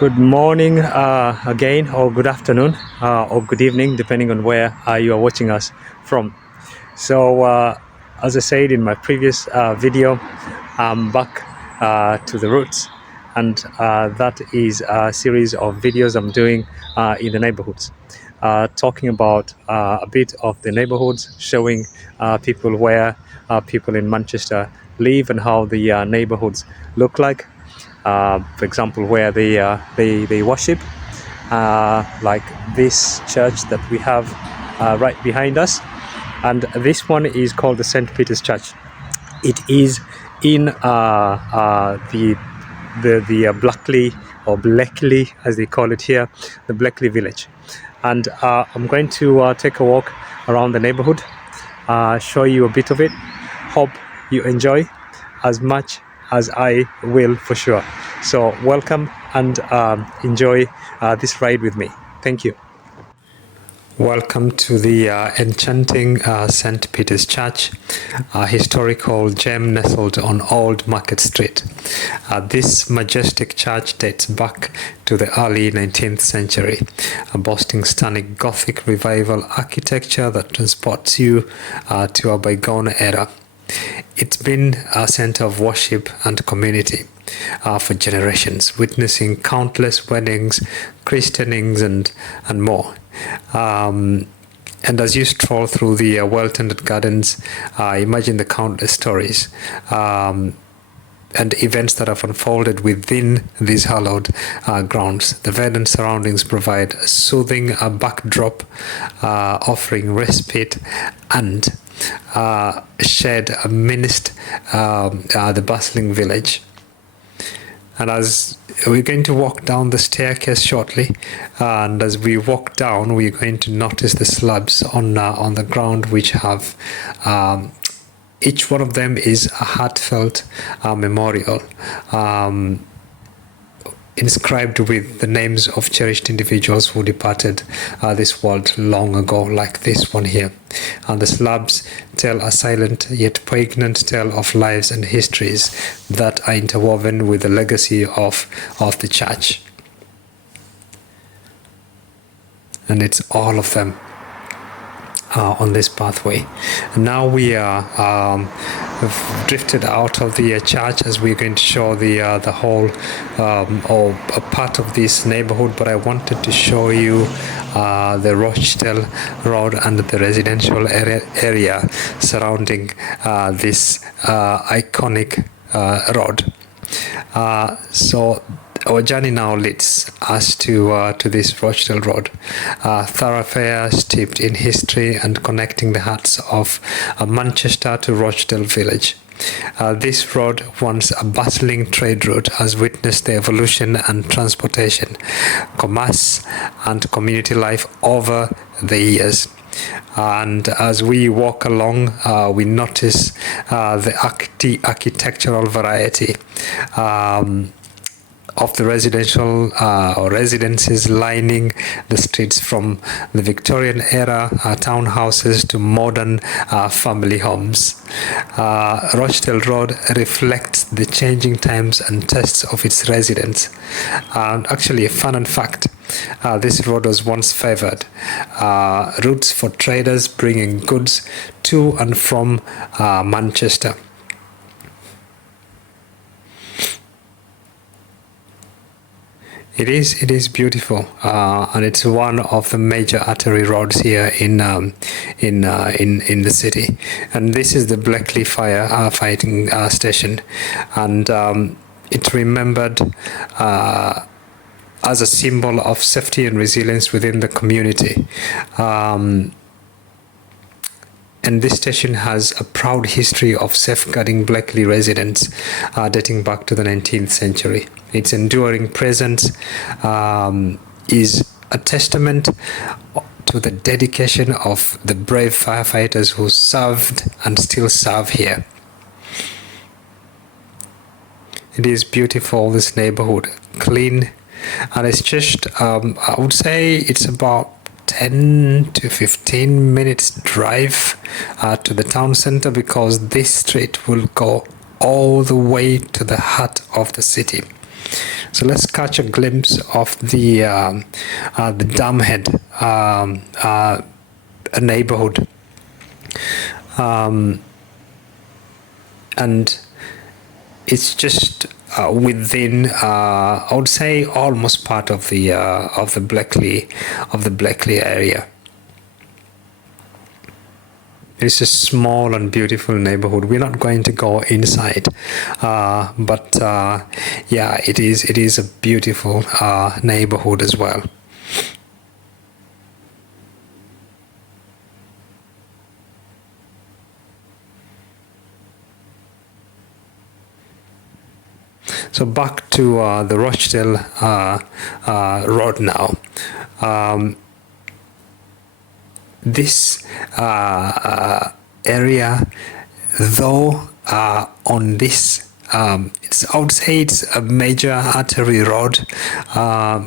Good morning again, or good afternoon, or good evening, depending on where you are watching us from. So, as I said in my previous video, I'm back to the roots, and that is a series of videos I'm doing in the neighborhoods, talking about a bit of the neighborhoods, showing people where people in Manchester live and how the neighborhoods look like. For example, where they worship, like this church that we have right behind us, and this one is called the St. Peter's Church. It is in the Blackley, or Blackley as they call it here, the Blackley village, and I'm going to take a walk around the neighborhood, show you a bit of it. Hope you enjoy as much as I will, for sure. So welcome and enjoy this ride with me. Thank you. Welcome to the enchanting St. Peter's Church, a historical gem nestled on Old Market Street. This majestic church dates back to the early 19th century, boasting stunning Gothic revival architecture that transports you to a bygone era. It's been a center of worship and community for generations, witnessing countless weddings, christenings, and more. And as you stroll through the well-tended gardens, imagine the countless stories and events that have unfolded within these hallowed grounds. The verdant surroundings provide a soothing backdrop, offering respite and shed amidst the bustling village. And as we're going to walk down the staircase shortly, and as we walk down, we're going to notice the slabs on the ground, which have each one of them is a heartfelt memorial, inscribed with the names of cherished individuals who departed this world long ago, like this one here. And the slabs tell a silent yet poignant tale of lives and histories that are interwoven with the legacy of the church. And it's all of them on this pathway. And now we are drifted out of the church, as we're going to show the whole or a part of this neighborhood, but I wanted to show you the Rochdale Road and the residential area surrounding this iconic road. So our journey now leads us to this Rochdale Road, thoroughfare steeped in history and connecting the hearts of Manchester to Rochdale Village. This road, once a bustling trade route, has witnessed the evolution and transportation, commerce and community life over the years. And as we walk along, we notice the architectural variety of the residential or residences lining the streets, from the Victorian era townhouses to modern family homes. Rochdale Road reflects the changing times and tastes of its residents. And actually, a fun fact, this road was once favored routes for traders bringing goods to and from Manchester. It is beautiful, and it's one of the major artery roads here in the city. And this is the Blackley fighting station, and it's remembered as a symbol of safety and resilience within the community. And this station has a proud history of safeguarding Blackley residents dating back to the 19th century. Its enduring presence is a testament to the dedication of the brave firefighters who served and still serve here. It is beautiful, this neighborhood, clean, and it's just, I would say it's about 10 to 15 minutes drive to the town center, because this street will go all the way to the heart of the city. So let's catch a glimpse of the Damhead neighborhood, and it's just within, I would say, almost part of the Blackley area. It's a small and beautiful neighborhood. We're not going to go inside, but yeah, it is a beautiful neighborhood as well. So back to the Rochdale Road now. This area, though, on this, I would say it's a major artery road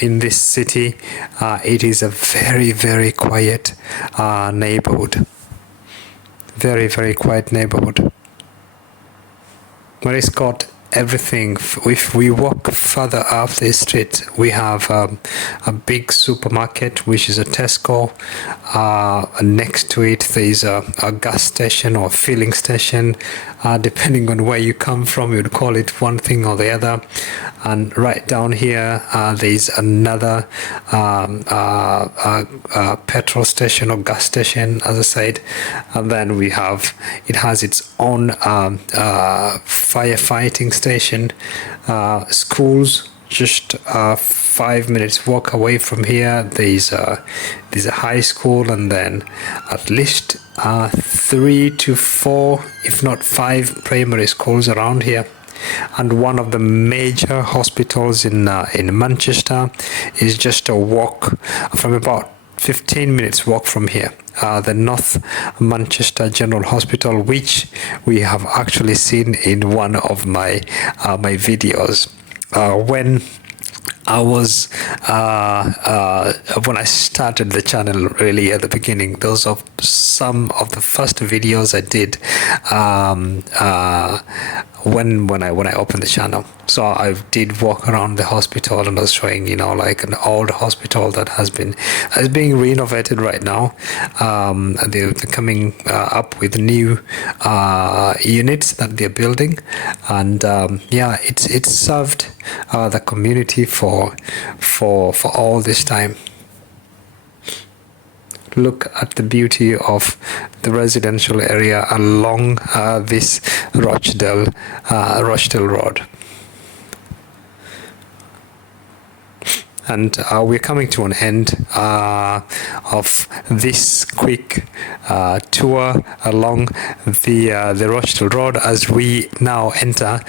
in this city. It is a very, very quiet neighborhood. Very, very quiet neighborhood. But it's got everything. If we walk further up the street, we have a big supermarket, which is a Tesco. Next to it, there is a gas station or filling station. Depending on where you come from, you'd call it one thing or the other. And right down here, there is another petrol station or gas station, as I said. And then it has its own firefighting station, schools just 5 minutes walk away from here. There's a high school, and then at least 3 to 4, if not 5 primary schools around here. And one of the major hospitals in Manchester is just a walk from about 15 minutes walk from here, the North Manchester General Hospital, which we have actually seen in one of my videos. When I was when I started the channel, really at the beginning, those are some of the first videos I did when I opened the channel. So I did walk around the hospital, and I was showing, like an old hospital that is being renovated right now. They're coming up with new units that they're building, and yeah, it's served the community for all this time. Look at the beauty of the residential area along this Rochdale Road. And we're coming to an end of this quick tour along the Rochdale Road, as we now enter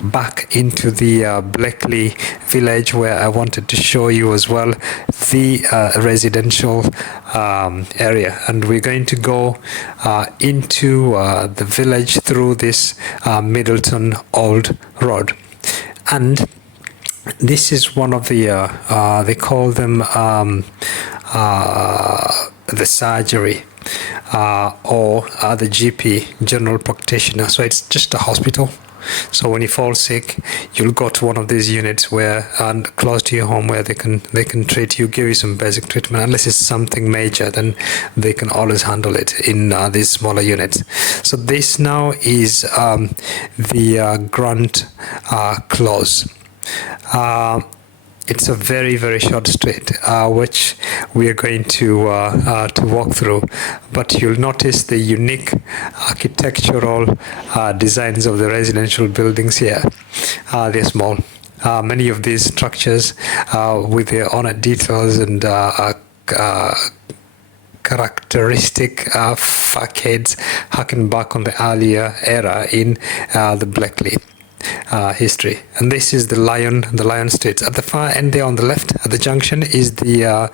back into the Blackley village, where I wanted to show you as well the residential area. And we're going to go into the village through this Middleton Old Road. And this is one of the they call them the surgery or the GP, general practitioner. So it's just a hospital. So when you fall sick, you'll go to one of these units and close to your home, where they can treat you, give you some basic treatment. Unless it's something major, then they can always handle it in these smaller units. So this now is the Grant Close. It's a very, very short street, which we are going to walk through. But you'll notice the unique architectural designs of the residential buildings here. They're small. Many of these structures with their own details and characteristic facades harken back on the earlier era in the Blackley history. And this is the Lion Street. At the far end there on the left, at the junction, is the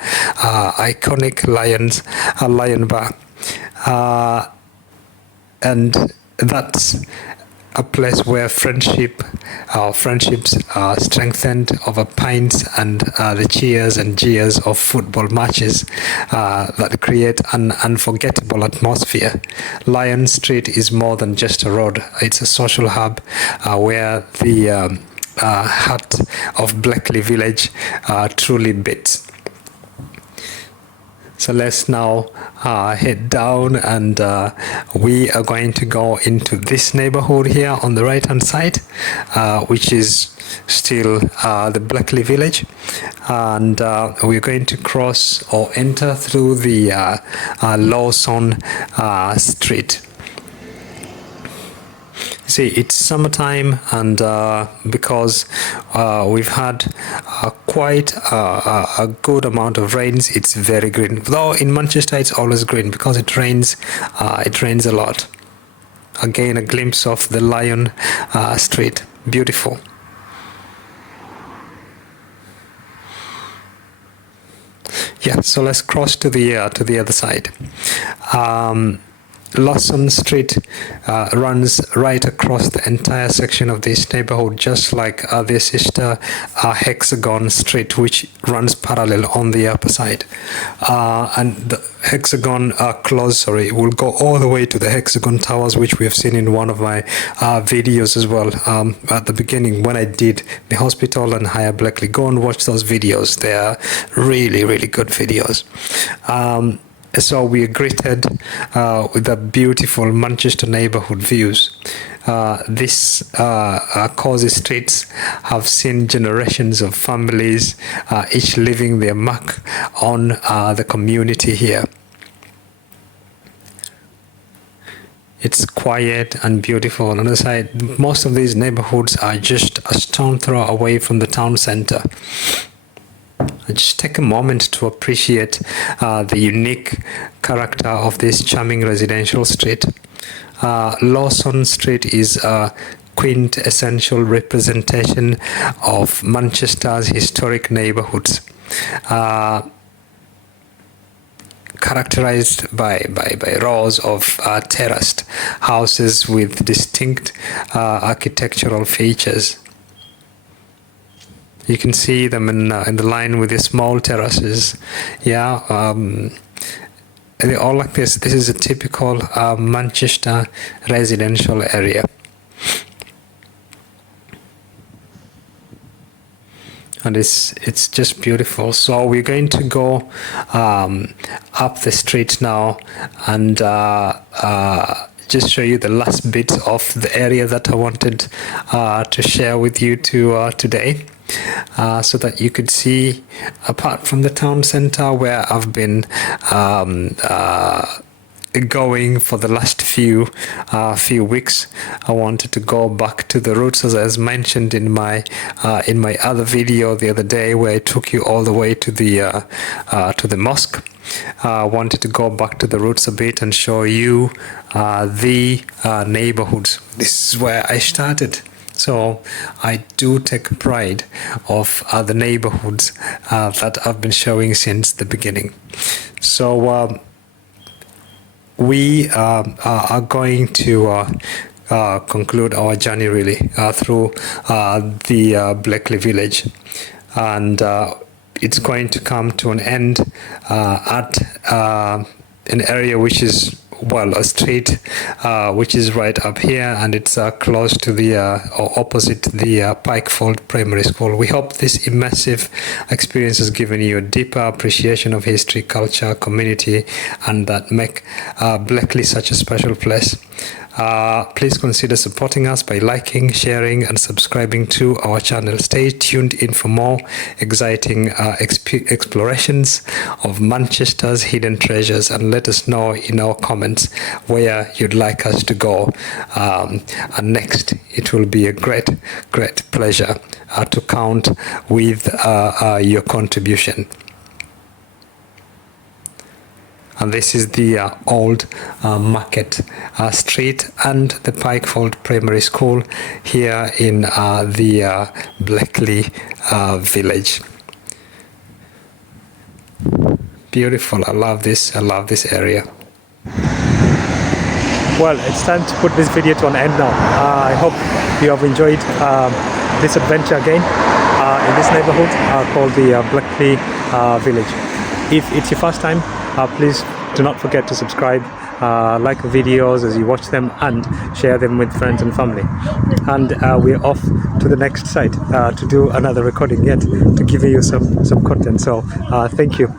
iconic Lion Bar, and that's a place where friendships are strengthened over pints and the cheers and jeers of football matches that create an unforgettable atmosphere. Lion Street is more than just a road. It's a social hub where the heart of Blackley village truly beats. So let's now head down, and we are going to go into this neighborhood here on the right hand side, which is still the Blackley village, and we're going to cross or enter through the Lawson street. See, it's summertime, and because we've had quite a good amount of rains, it's very green. Though in Manchester it's always green because it rains a lot. Again, a glimpse of the Lion Street. Beautiful. Yeah, so let's cross to the other side. Lawson Street runs right across the entire section of this neighborhood, just like their sister Hexagon Street, which runs parallel on the upper side. And the Hexagon will go all the way to the Hexagon Towers, which we have seen in one of my videos as well at the beginning when I did the hospital and Higher Blackley. Go and watch those videos. They are really, really good videos. So we are greeted with the beautiful Manchester neighbourhood views. These cozy streets have seen generations of families, each leaving their mark on the community here. It's quiet and beautiful. On the other side, most of these neighbourhoods are just a stone throw away from the town centre. Just take a moment to appreciate the unique character of this charming residential street. Lawson Street is a quintessential representation of Manchester's historic neighbourhoods, characterized by rows of terraced houses with distinct architectural features. You can see them in the line with the small terraces. Yeah, they're all like this. This is a typical Manchester residential area. And it's just beautiful. So we're going to go up the street now, and just show you the last bit of the area that I wanted to share with you today. So that you could see, apart from the town centre where I've been going for the last few weeks, I wanted to go back to the roots, as mentioned in my other video the other day, where I took you all the way to the mosque. I wanted to go back to the roots a bit and show you the neighborhoods. This is where I started. So I do take pride of the neighborhoods that I've been showing since the beginning. So we are going to conclude our journey really through the Blackley village, and it's going to come to an end at an area which is, well, a street which is right up here, and it's close to the or opposite the Pikefold Primary School. We hope this immersive experience has given you a deeper appreciation of history, culture, community, and that make Blackley such a special place. Please consider supporting us by liking, sharing, and subscribing to our channel. Stay tuned in for more exciting explorations of Manchester's hidden treasures, and let us know in our comments where you'd like us to go. And next, it will be a great pleasure to count with your contribution. And this is the old Market Street and the Pikefold Primary School here in the Blackley village. Beautiful. I love this area. Well, it's time to put this video to an end now. I hope you have enjoyed this adventure again in this neighborhood called the Blackley village. If it's your first time, please do not forget to subscribe like videos as you watch them, and share them with friends and family. And we're off to the next site to do another recording yet, to give you some content. So thank you.